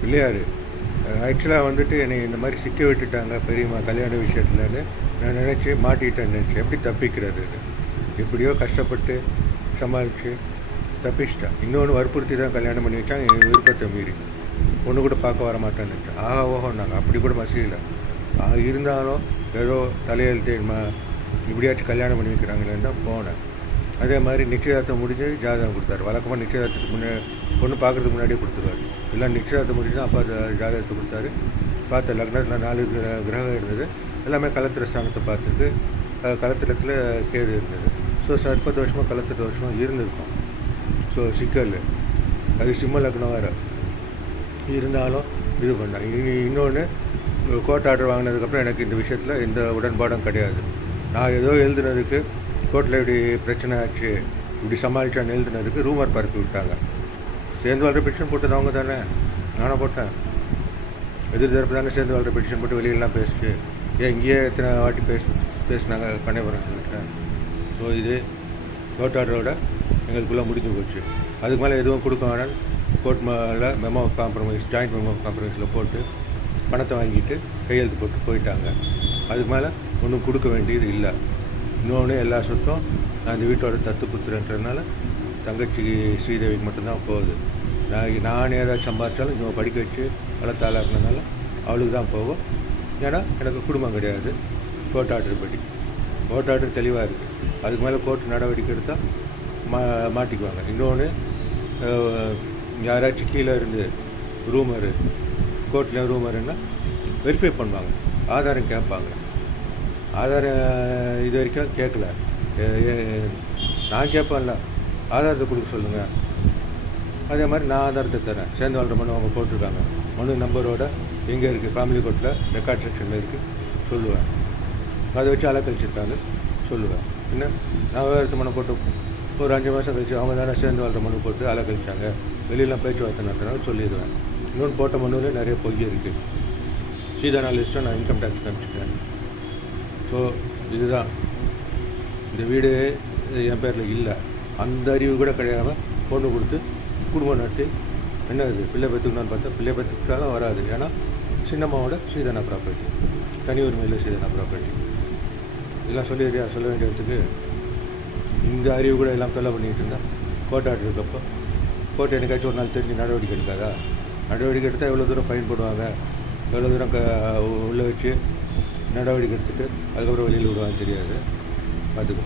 பிள்ளையார் ஆக்சுவலாக வந்துட்டு என்னை இந்த மாதிரி சிக்க விட்டுட்டாங்க பெரியம்மா கல்யாண விஷயத்துலன்னு நான் நினச்சி மாட்டிக்கிட்டேன்னு நினச்சேன். எப்படி தப்பிக்கிறது? இது எப்படியோ கஷ்டப்பட்டு சமாளித்து தப்பிச்சிட்டேன். இன்னொன்று வற்புறுத்தி தான் கல்யாணம் பண்ணி வச்சாங்க, என் விருப்பத்தை மீறி. பொண்ணு கூட பார்க்க வர மாட்டேன்னு நினச்சேன். ஆஹா ஓஹோன்னாங்க. அப்படி கூட மசியலை. இருந்தாலும் ஏதோ தலையெழுத்து இப்படியாச்சும் கல்யாணம் பண்ணி வைக்கிறாங்களேன்னு தான் போனேன். அதே மாதிரி நிச்சயதார்த்தம் முடிஞ்சு ஜாதகம் கொடுத்தாரு. வழக்கமாக நிச்சயதார்த்தத்துக்கு பொண்ணு பார்க்குறதுக்கு முன்னாடியே கொடுத்துருவாரு. எல்லாம் நிச்சயதார்த்தம் முடிஞ்சு தான் அப்பா ஜாதகத்தை கொடுத்தாரு. பார்த்த லக்னத்தில் 4 கிரகம் இருந்தது. எல்லாமே கலத்திர ஸ்தானத்தை பார்த்துட்டு கலத்திரத்தில் கேது இருந்தது. ஸோ 30 வருஷமாக கலத்திர வருஷமாக இருந்திருக்கும். ஸோ சிக்கல் அது சிம்ம லக்னம் வேறு இருந்தாலும் இது பண்ணேன். இன்னொன்று கோர்ட் ஆர்டர் வாங்கினதுக்கப்புறம் எனக்கு இந்த விஷயத்தில் எந்த உடன்பாடும் கிடையாது. நான் ஏதோ எழுதுனதுக்கு கோர்ட்டில் இப்படி பிரச்சனை ஆச்சு, இப்படி சமாளித்தான்னு எழுதுனதுக்கு ரூமர் பரப்பி விட்டாங்க. சேர்ந்து வாழ்கிற பெட்டிஷன் போட்டது அவங்க தானே, நானும் போட்டேன். எதிர் தரப்பு தானே சேர்ந்து வாழ்கிற பெட்டிஷன் போட்டு வெளியிலலாம் பேசிட்டு ஏன் இங்கேயே எத்தனை வாட்டி பேசினாங்க கண்ணேபுரம் சொல்லிட்டேன். ஸோ இது கோர்ட் ஆர்டரோட எங்களுக்குள்ளே முடிஞ்சு போச்சு. அதுக்கு மேலே எதுவும் கொடுக்க வேணாம். கோர்ட் மேலே memo of compromise, joint memo of காம்ப்ரமைஸில் போட்டு பணத்தை வாங்கிட்டு கையெழுத்து போட்டு போயிட்டாங்க. அதுக்கு மேலே ஒன்றும் கொடுக்க வேண்டியது இல்லை. இன்னொன்று எல்லா சொத்தும் நான் இந்த வீட்டோட தத்து புத்துறன்றதுனால தங்கச்சி ஸ்ரீதேவிக்கு மட்டும்தான் போகுது. நான் ஏதாச்சும் சம்பாதிச்சாலும் இவங்க படிக்க வச்சு வளர்த்தாளாக இருந்ததுனால அவளுக்கு தான் போகும். ஏன்னா எனக்கு குடும்பம் கிடையாது. கோர்ட் ஆர்டர் படி கோர்ட் ஆர்டர் தெளிவாக இருக்குது. அதுக்கு மேலே கோர்ட் நடவடிக்கை எடுத்தால் மாட்டிக்குவாங்க. இன்னொன்று யாராச்சும் கீழே இருந்து ரூமரு, கோர்ட்டில் ரூமருன்னா வெரிஃபை பண்ணுவாங்க, ஆதாரம் கேட்பாங்க. ஆதாரம் இது வரைக்கும் கேட்கல. நான் கேட்பேன்ல, ஆதாரத்தை கொடுக்க சொல்லுங்கள். அதே மாதிரி நான் ஆதாரத்தை தரேன். சேர்ந்து வாழ்கிற மனு அவங்க போட்டிருக்காங்க. மனு நம்பரோட எங்கே இருக்குது, ஃபேமிலி கோர்ட்டில் ரெக்கார்ட் செக்ஷனில் இருக்குது சொல்லுவேன். அதை வச்சு அலக்கழிச்சிருக்காங்க சொல்லுவேன். இன்னும் நான் வேறு மனு போட்டு ஒரு 5 மாதம் கழிச்சு அவங்க தானே சேர்ந்து வாழ்கிற மனு போட்டு அலக்கழிச்சாங்க, வெளியெல்லாம் பேச்சுவார்த்தை நடத்தினாலும் சொல்லிடுவேன். இன்னொன்று போட்ட மனுவில் நிறைய பொய் இருக்குது. சீதானா லிஸ்ட்டை நான் இன்கம் டேக்ஸ் காமிச்சிட்டேன். ஸோ இதுதான், இந்த வீடு என் பேரில் இல்லை. அந்த அறிவு கூட கிடையாமல் பொண்ணு கொடுத்து குடும்பம் நடத்தி என்ன இது பிள்ளை பெற்றுக்கணும்னு பார்த்தா பிள்ளை பெற்றுக்கிட்டாலும் வராது. ஏன்னா சின்னம்மாவோட ஸ்ரீதானா ப்ராப்பர்ட்டி, தனி உரிமையில் ஸ்ரீதானா ப்ராப்பர்ட்டி. இதெல்லாம் சொல்ல வேண்டியதுக்கு இந்த அறிவு கூட எல்லாம் தொல்லை பண்ணிகிட்டு இருந்தால் கோர்ட் ஆர்டர் இருக்கப்போ கோர்ட் என்னைக்காச்சும் ஒரு நாள் தெரிஞ்சு நடவடிக்கை எடுக்காதா? நடவடிக்கை எடுத்தால் எவ்வளோ தூரம் ஃபைன் போடுவாங்க, எவ்வளோ தூரம் உள்ளே வச்சு நடவடிக்கை எடுத்துகிட்டு அதுக்கப்புறம் வெளியில் விடுவான்னு தெரியாது. பார்த்துக்கோ.